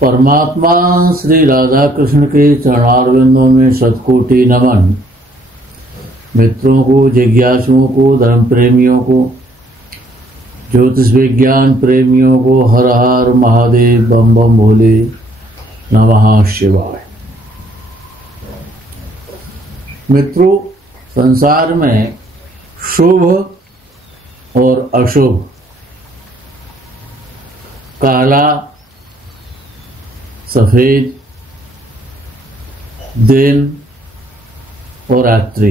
परमात्मा श्री राधा कृष्ण के चरणारविंदों में शतकोटि नमन। मित्रों को, जिज्ञासुओं को, धर्म प्रेमियों को, ज्योतिष विज्ञान प्रेमियों को हर हर महादेव, बम बम भोले, नमः शिवाय। मित्रों, संसार में शुभ और अशुभ, काला सफेद, दिन और रात्रि।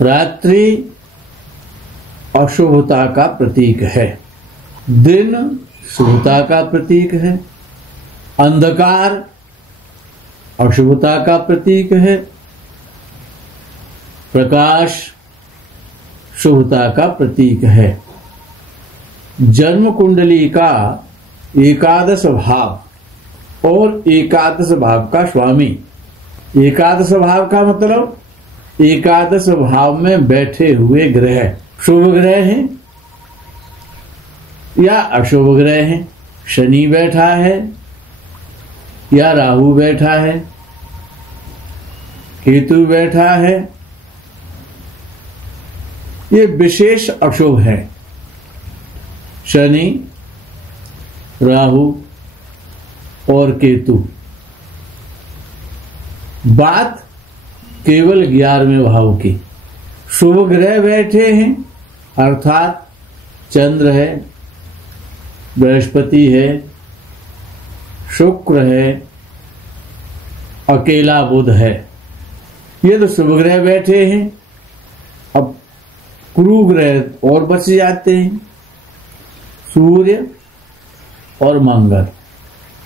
रात्रि अशुभता का प्रतीक है, दिन शुभता का प्रतीक है, अंधकार अशुभता का प्रतीक है, प्रकाश शुभता का प्रतीक है। जन्म कुंडली का एकादश भाव और एकादश भाव का स्वामी। एकादश भाव का मतलब एकादश भाव में बैठे हुए ग्रह शुभ ग्रह हैं या अशुभ ग्रह हैं। शनि बैठा है या राहु बैठा है, केतु बैठा है, ये विशेष अशुभ है। शनि, राहु और केतु। बात केवल 11वें भाव की। शुभ ग्रह बैठे हैं अर्थात चंद्र है, बृहस्पति है, शुक्र है, अकेला बुध है, ये तो शुभ ग्रह बैठे हैं। अब गुरु ग्रह और बच जाते हैं, सूर्य और मंगल।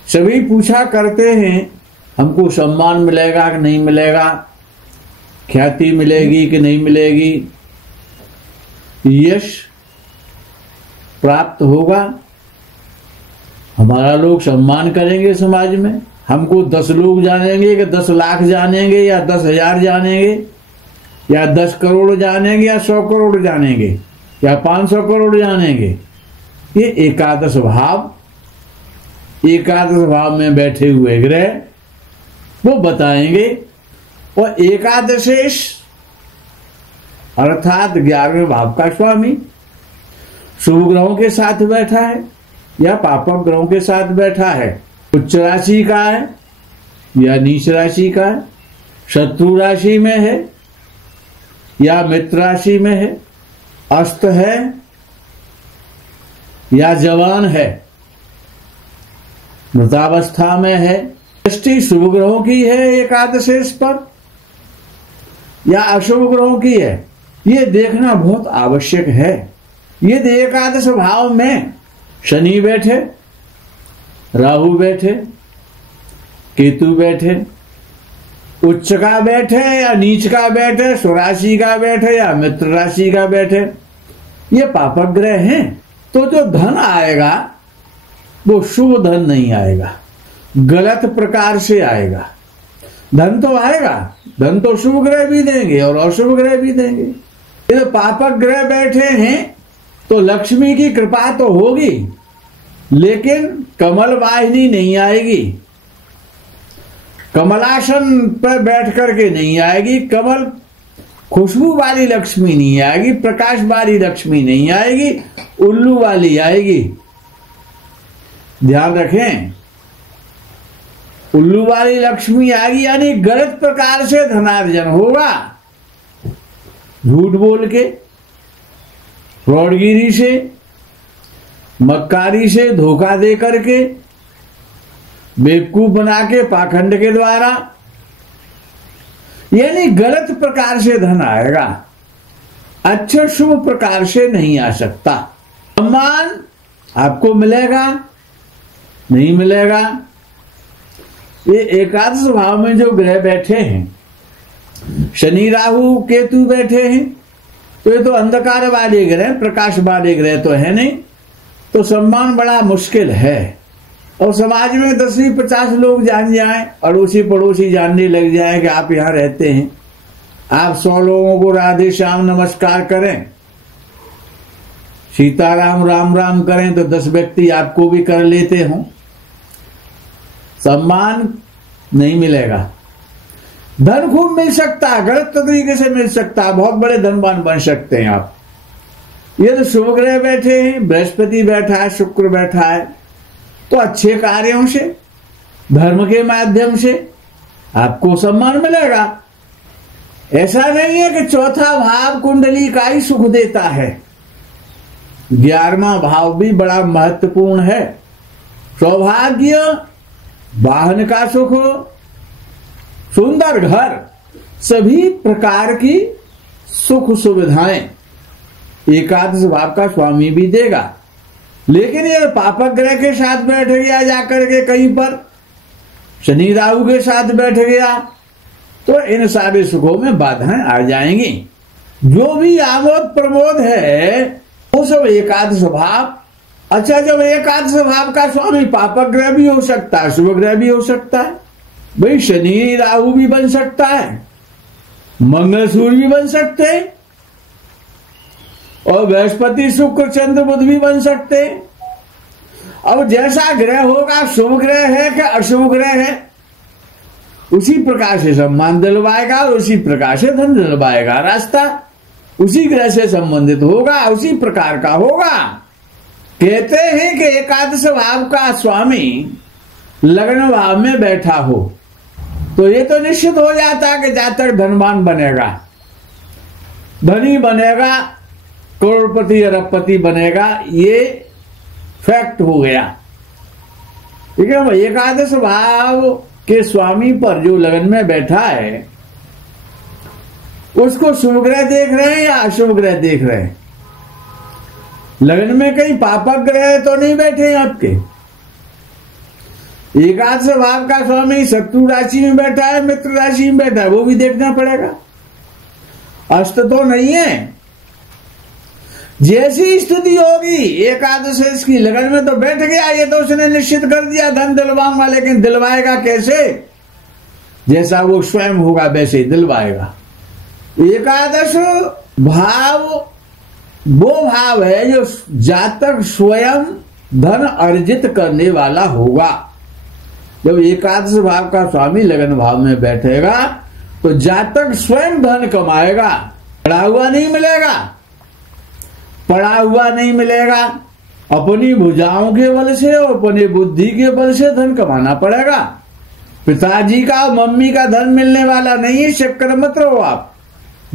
सभी पूछा करते हैं हमको सम्मान मिलेगा कि नहीं मिलेगा, ख्याति मिलेगी कि नहीं मिलेगी, यश प्राप्त होगा, हमारा लोग सम्मान करेंगे समाज में, हमको 10 लोग जानेंगे कि 10 लाख जानेंगे या 10,000 जानेंगे या 10 करोड़ जानेंगे या 100 करोड़ जानेंगे या 500 करोड़ जानेंगे। ये एकादश भाव में बैठे हुए ग्रह वो बताएंगे। और एकादशेश अर्थात 11वें भाव का स्वामी शुभ ग्रहों के साथ बैठा है या पापक ग्रहों के साथ बैठा है, उच्च राशि का है या नीच राशि का है, शत्रु राशि में है या मित्र राशि में है, अस्त है या जवान है, मृतावस्था में है। दृष्टि शुभ ग्रहों की है एकादशेश पर या अशुभ ग्रहों की है, ये देखना बहुत आवश्यक है। यदि एकादश भाव में शनि बैठे, राहु बैठे, केतु बैठे, उच्च का बैठे या नीच का बैठे, स्वराशि का बैठे या मित्र राशि का बैठे, ये पापक ग्रह हैं, तो जो धन आएगा वो शुभ धन नहीं आएगा, गलत प्रकार से आएगा। धन तो आएगा, धन तो शुभ ग्रह भी देंगे और अशुभ ग्रह भी देंगे। ये तो पापक ग्रह बैठे हैं तो लक्ष्मी की कृपा तो होगी, लेकिन कमल वाहिनी नहीं आएगी, कमलासन पर बैठ करके नहीं आएगी, कमल खुशबू वाली लक्ष्मी नहीं आएगी, प्रकाश वाली लक्ष्मी नहीं आएगी, उल्लू वाली आएगी। ध्यान रखें, उल्लू वाली लक्ष्मी आएगी यानी गलत प्रकार से धनार्जन होगा। झूठ बोल के, फ्रॉडगिरी से, मक्कारी से, धोखा दे करके, बेवकूफ बना के, पाखंड के द्वारा, यानी गलत प्रकार से धन आएगा, अच्छे शुभ प्रकार से नहीं आ सकता। सम्मान आपको मिलेगा नहीं मिलेगा। ये एकादश भाव में जो ग्रह बैठे हैं, शनि राहु केतु बैठे हैं, तो ये तो अंधकार वाले ग्रह, प्रकाश वाले ग्रह तो है नहीं, तो सम्मान बड़ा मुश्किल है। और समाज में 10-50 लोग जान जाएं, अड़ोसी पड़ोसी जानने लग जाएं कि आप यहां रहते हैं, आप 100 लोगों को राधे श्याम नमस्कार करें, सीताराम राम राम करें तो 10 व्यक्ति आपको भी कर लेते हों, सम्मान नहीं मिलेगा। धन खूब मिल सकता है, गलत तरीके से मिल सकता है, बहुत बड़े धनवान बन सकते हैं आप। ये तो शुभ ग्रह बैठे हैं, बृहस्पति बैठा है, शुक्र बैठा है, तो अच्छे कार्यों से, धर्म के माध्यम से आपको सम्मान मिलेगा। ऐसा नहीं है कि चौथा भाव कुंडली का ही सुख देता है, 11वां भाव भी बड़ा महत्वपूर्ण है। सौभाग्य, वाहन का सुख, सुंदर घर, सभी प्रकार की सुख सुविधाएं एकादश भाव का स्वामी भी देगा। लेकिन ये पापक ग्रह के साथ बैठ गया जाकर के कहीं पर, शनि राहु के साथ बैठ गया, तो इन सारे सुखों में बाधाएं आ जाएंगी। जो भी आमोद प्रमोद है वो सब एकादश भाव। अच्छा, जब एकादश भाव का स्वामी पापक ग्रह भी हो सकता है, शुभ ग्रह भी हो सकता है, भाई शनि राहु भी बन सकता है, मंगल सूर्य भी बन सकते हैं, और बृहस्पति शुक्र चंद्र बुध भी बन सकते हैं। अब जैसा ग्रह होगा, शुभ ग्रह है कि अशुभ ग्रह है, उसी प्रकार से सम्मान दिलवाएगा और उसी प्रकार से धन दिलवाएगा। रास्ता उसी ग्रह से संबंधित होगा, उसी प्रकार का होगा। कहते हैं कि एकादश भाव का स्वामी लग्न भाव में बैठा हो तो ये तो निश्चित हो जाता है कि जातक धनवान बनेगा, धनी बनेगा, करोड़पति अरबपति बनेगा, ये फैक्ट हो गया। ठीक है, एकादश भाव के स्वामी पर जो लगन में बैठा है उसको शुभ ग्रह देख रहे हैं या अशुभ ग्रह देख रहे हैं? लगन में कहीं पापक ग्रह तो नहीं बैठे हैं आपके। एकादश भाव का स्वामी शत्रु राशि में बैठा है, मित्र राशि में बैठा है, वो भी देखना पड़ेगा। अस्त तो नहीं है। जैसी स्थिति होगी एकादश की लगन में तो बैठ गया, ये तो उसने निश्चित कर दिया धन दिलवाऊंगा, लेकिन दिलवाएगा कैसे? जैसा वो स्वयं होगा वैसे दिलवाएगा। एकादश भाव वो भाव है जो जातक स्वयं धन अर्जित करने वाला होगा। जब एकादश भाव का स्वामी लगन भाव में बैठेगा तो जातक स्वयं धन कमाएगा, पड़ा हुआ नहीं मिलेगा, पड़ा हुआ नहीं मिलेगा। अपनी भुजाओं के बल से और अपनी बुद्धि के बल से धन कमाना पड़ेगा। पिताजी का मम्मी का धन मिलने वाला नहीं है, चक्कर मत रहो आप।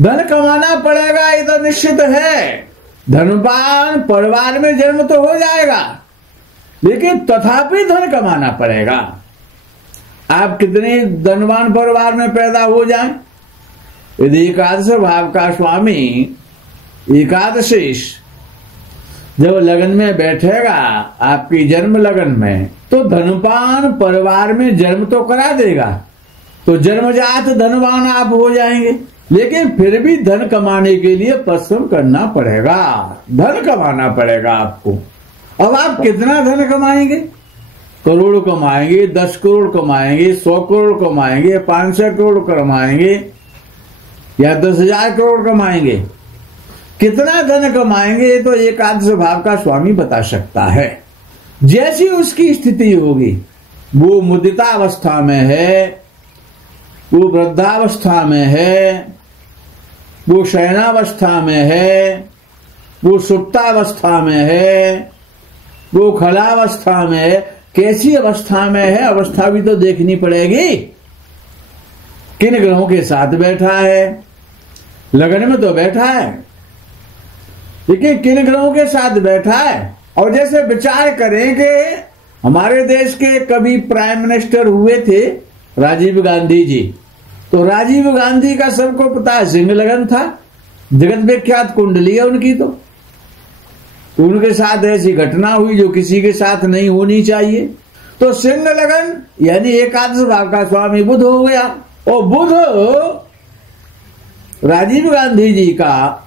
धन कमाना पड़ेगा, ये तो निश्चित है। धनवान परिवार में जन्म तो हो जाएगा, लेकिन तथापि धन कमाना पड़ेगा। आप कितने धनवान परिवार में पैदा हो जाएं, यदि एकादश भाव का स्वामी एकादशीश जब लगन में बैठेगा आपकी जन्म लगन में, तो धनवान परिवार में जन्म तो करा देगा, तो जन्मजात धनवान आप हो जाएंगे। लेकिन फिर भी धन कमाने के लिए परिश्रम करना पड़ेगा, धन कमाना पड़ेगा आपको। अब आप कितना धन कमाएंगे? करोड़ कमाएंगे, 10 करोड़ कमाएंगे, 100 करोड़ कमाएंगे, 500 करोड़ कमाएंगे या 10,000 करोड़ कमाएंगे? कितना धन कमाएंगे तो एकादश भाव का स्वामी बता सकता है। जैसी उसकी स्थिति होगी, वो मुदितावस्था में है, वो वृद्धावस्था में है, वो शयनावस्था में है, वो सुप्तावस्था में है, वो खलावस्था में है, कैसी अवस्था में है अवस्था भी तो देखनी पड़ेगी। किन ग्रहों के साथ बैठा है? लगन में तो बैठा है, लेकिन किन ग्रहों के साथ बैठा है? और जैसे विचार करें कि हमारे देश के कभी प्राइम मिनिस्टर हुए थे राजीव गांधी जी, तो राजीव गांधी का सबको पता है सिंह लगन था, जगत विख्यात कुंडली है उनकी। तो उनके साथ ऐसी घटना हुई जो किसी के साथ नहीं होनी चाहिए। तो सिंह लगन यानी एकादश भाव का स्वामी बुध हो गया, और बुध राजीव गांधी जी का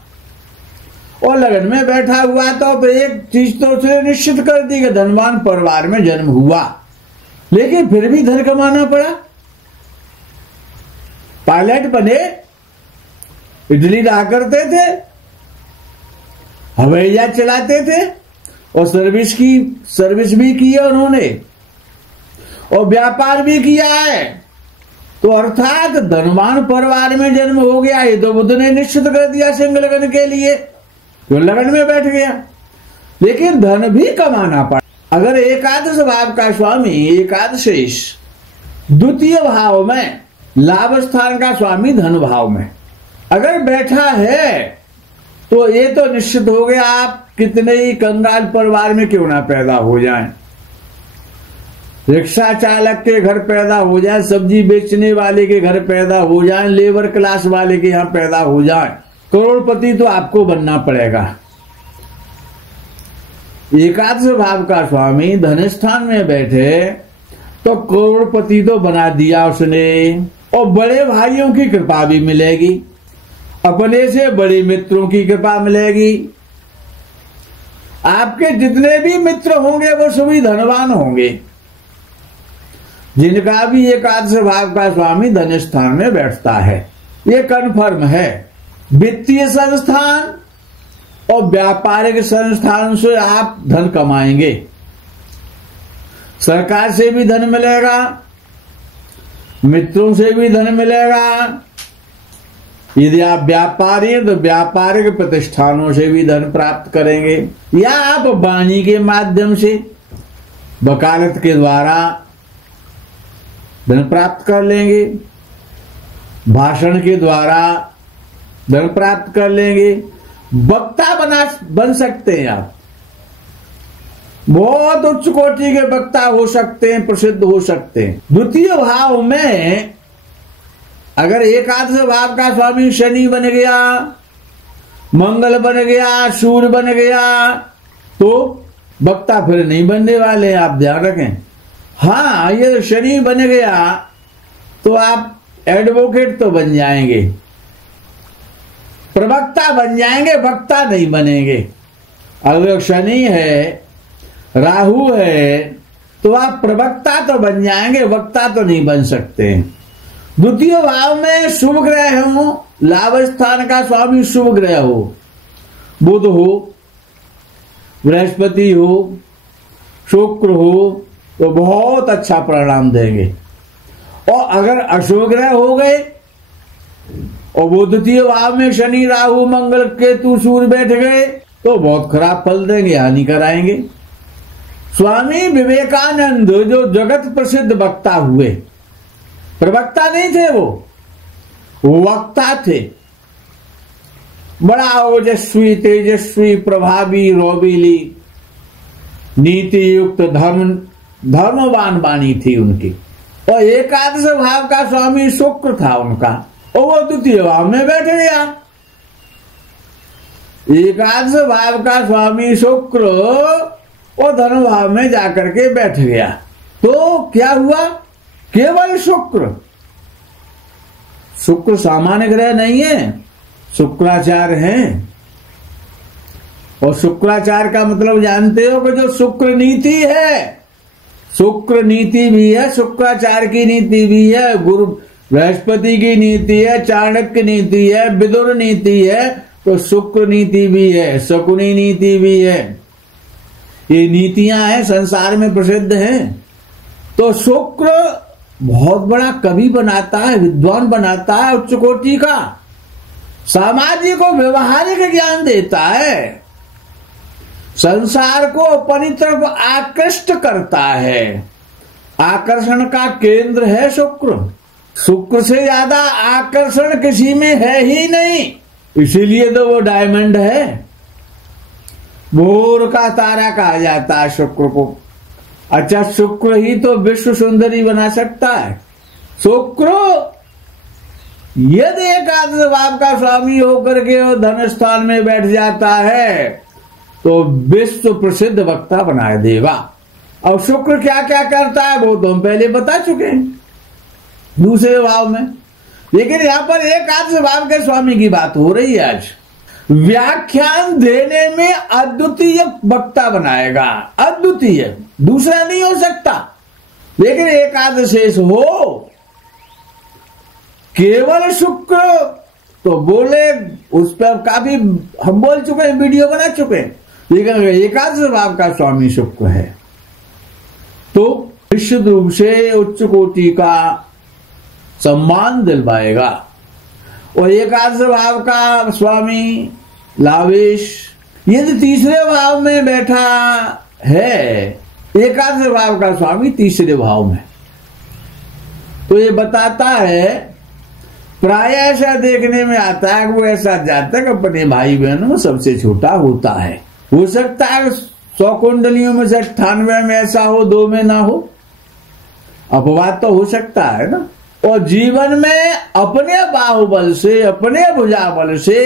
और लगन में बैठा हुआ तो एक चीज तो उसने निश्चित कर दी कि धनवान परिवार में जन्म हुआ, लेकिन फिर भी धन कमाना पड़ा। पायलट बने, इडली रहा करते थे, हवाईजहाज चलाते थे और सर्विस भी की है उन्होंने और व्यापार भी किया है। तो अर्थात धनवान परिवार में जन्म हो गया। ये तो बुद्ध ने निश्चित कर दिया सिंह लगन के लिए, तो लगन में बैठ गया। लेकिन धन भी कमाना पड़ा। अगर एकादश भाव का स्वामी एकादशेष द्वितीय भाव में, लाभ स्थान का स्वामी धन भाव में अगर बैठा है तो ये तो निश्चित हो गया आप कितने ही कंगाल परिवार में क्यों ना पैदा हो जाएं, रिक्शा चालक के घर पैदा हो जाए, सब्जी बेचने वाले के घर पैदा हो जाए, लेबर क्लास वाले के यहां पैदा हो जाए, करोड़पति तो आपको बनना पड़ेगा। एकादश भाव का स्वामी धन स्थान में बैठे तो करोड़पति तो बना दिया उसने और बड़े भाइयों की कृपा भी मिलेगी, अपने से बड़े मित्रों की कृपा मिलेगी। आपके जितने भी मित्र होंगे वो सभी धनवान होंगे, जिनका भी एकादश भाव का स्वामी धन स्थान में बैठता है। ये कन्फर्म है। वित्तीय संस्थान और व्यापारिक संस्थान से आप धन कमाएंगे, सरकार से भी धन मिलेगा, मित्रों से भी धन मिलेगा। यदि आप व्यापारी हैं तो व्यापारिक प्रतिष्ठानों से भी धन प्राप्त करेंगे, या आप वाणी के माध्यम से वकालत के द्वारा धन प्राप्त कर लेंगे, भाषण के द्वारा धन प्राप्त कर लेंगे, वक्ता बन सकते हैं आप, बहुत उच्च कोटि के वक्ता हो सकते हैं, प्रसिद्ध हो सकते हैं। द्वितीय भाव में अगर एकादश भाव का स्वामी शनि बन गया, मंगल बन गया, सूर्य बन गया तो वक्ता फिर नहीं बनने वाले, आप ध्यान रखें। हाँ, ये शनि बन गया तो आप एडवोकेट तो बन जाएंगे, प्रवक्ता बन जाएंगे, वक्ता नहीं बनेंगे। अगर शनि है, राहु है तो आप प्रवक्ता तो बन जाएंगे, वक्ता तो नहीं बन सकते। द्वितीय भाव में शुभ ग्रह हो, लाभ स्थान का स्वामी शुभ ग्रह हो, बुध हो, बृहस्पति हो, शुक्र हो तो बहुत अच्छा परिणाम देंगे। और अगर अशुभ ग्रह हो गए और वो द्वितीय भाव में शनि, राहु, मंगल, केतु, सूर्य बैठ गए तो बहुत खराब फल देंगे, हानि कराएंगे। स्वामी विवेकानंद जो जगत प्रसिद्ध वक्ता हुए, प्रवक्ता नहीं थे, वो वक्ता थे। बड़ा ओजस्वी, तेजस्वी, प्रभावी, रोबीली, नीति युक्त, धर्मवान वाणी थी उनकी। और एकादश भाव का स्वामी शुक्र था उनका, और वो द्वितीय भाव में बैठ गया। एकादश भाव का स्वामी शुक्र और धन भाव में जाकर के बैठ गया तो क्या हुआ? केवल शुक्र सामान्य ग्रह नहीं है, शुक्राचार्य हैं। और शुक्राचार्य का मतलब जानते हो कि जो शुक्र नीति है, शुक्र नीति भी है, शुक्राचार्य की नीति भी है, गुरु बृहस्पति की नीति है, चाणक्य नीति है, विदुर नीति है, तो शुक्र नीति भी है, शकुनी नीति भी है। ये नीतियां हैं, संसार में प्रसिद्ध हैं। तो शुक्र बहुत बड़ा कवि बनाता है, विद्वान बनाता है, उच्च कोटि का, सामाजिक और व्यवहारिक ज्ञान देता है, संसार को अपनी तरफ आकृष्ट करता है। आकर्षण का केंद्र है शुक्र। शुक्र से ज्यादा आकर्षण किसी में है ही नहीं, इसीलिए तो वो डायमंड है। भोर का तारा कहा जाता है शुक्र को। अच्छा, शुक्र ही तो विश्व सुंदरी बना सकता है। शुक्र यदि एकादश भाव का स्वामी होकर के वो धन स्थान में बैठ जाता है तो विश्व प्रसिद्ध वक्ता बना देगा। और शुक्र क्या क्या करता है वो तो हम पहले बता चुके हैं दूसरे भाव में, लेकिन यहां पर एकादश भाव के स्वामी की बात हो रही है। आज व्याख्यान देने में अद्वितीय वक्ता बनाएगा, अद्वितीय, दूसरा नहीं हो सकता। लेकिन एकादशेष हो, केवल शुक्र तो बोले, उस पर काफी हम बोल चुके हैं, वीडियो बना चुके हैं। लेकिन एकादश भाव का स्वामी शुक्र है तो निश्चित रूप से उच्च कोटि का सम्मान दिलवाएगा। और एकादश भाव का स्वामी लावेश यदि तीसरे भाव में बैठा है, एकादश भाव का स्वामी तीसरे भाव में, तो ये बताता है, प्राय ऐसा देखने में आता है कि वो ऐसा जातक अपने भाई बहनों में सबसे छोटा होता है। हो सकता है 100 कुंडलियों में से 98 में ऐसा हो, 2 में ना हो, अपवाद तो हो सकता है ना। और जीवन में अपने बाहुबल से, अपने भुजाबल से,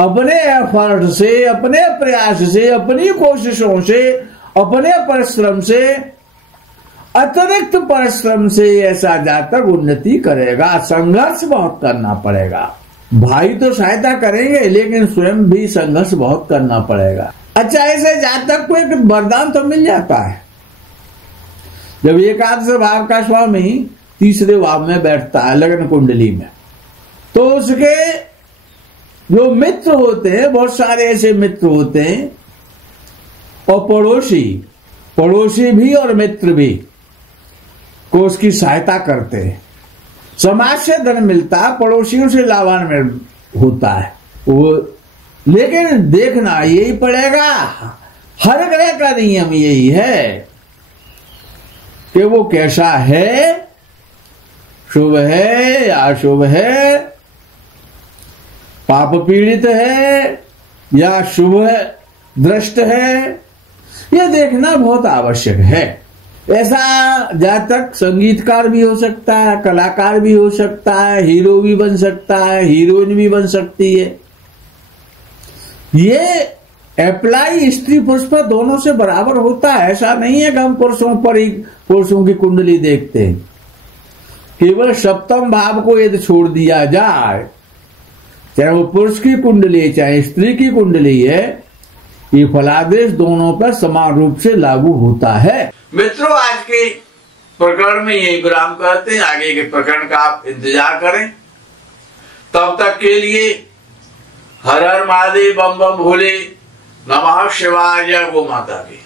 अपने एफर्ट से, अपने प्रयास से, अपनी कोशिशों से, अपने परिश्रम से, अतिरिक्त परिश्रम से ऐसा जातक उन्नति करेगा। संघर्ष बहुत करना पड़ेगा। भाई तो सहायता करेंगे लेकिन स्वयं भी संघर्ष बहुत करना पड़ेगा। अच्छा, ऐसे जातक को एक वरदान तो मिल जाता है जब एकादश भाव का स्वामी तीसरे भाव में बैठता है लग्न कुंडली में, तो उसके जो मित्र होते हैं, बहुत सारे ऐसे मित्र होते हैं, और पड़ोसी भी और मित्र भी को उसकी सहायता करते हैं। समाज से धन मिलता, पड़ोसियों से लाभान्वित होता है वो। लेकिन देखना यही पड़ेगा, हर ग्रह का नियम यही है कि वो कैसा है, शुभ है या अशुभ है, पाप पीड़ित है या शुभ दृष्ट है, यह देखना बहुत आवश्यक है। ऐसा जातक संगीतकार भी हो सकता है, कलाकार भी हो सकता है, हीरो भी बन सकता है, हीरोइन भी बन सकती है। ये अप्लाई स्त्री पुरुष पर दोनों से बराबर होता है। ऐसा नहीं है कि हम पुरुषों पर ही पुरुषों की कुंडली देखते हैं। केवल सप्तम भाव को यदि छोड़ दिया जाए, चाहे वो पुरुष की कुंडली चाहे स्त्री की कुंडली है, ये फलादेश दोनों पर समान रूप से लागू होता है। मित्रों, आज के प्रकरण में यही विराम करते हैं। आगे के प्रकरण का आप इंतजार करें। तब तक के लिए हर हर महादेव, बम बम भोले, नमः शिवाय, जय गो माता की।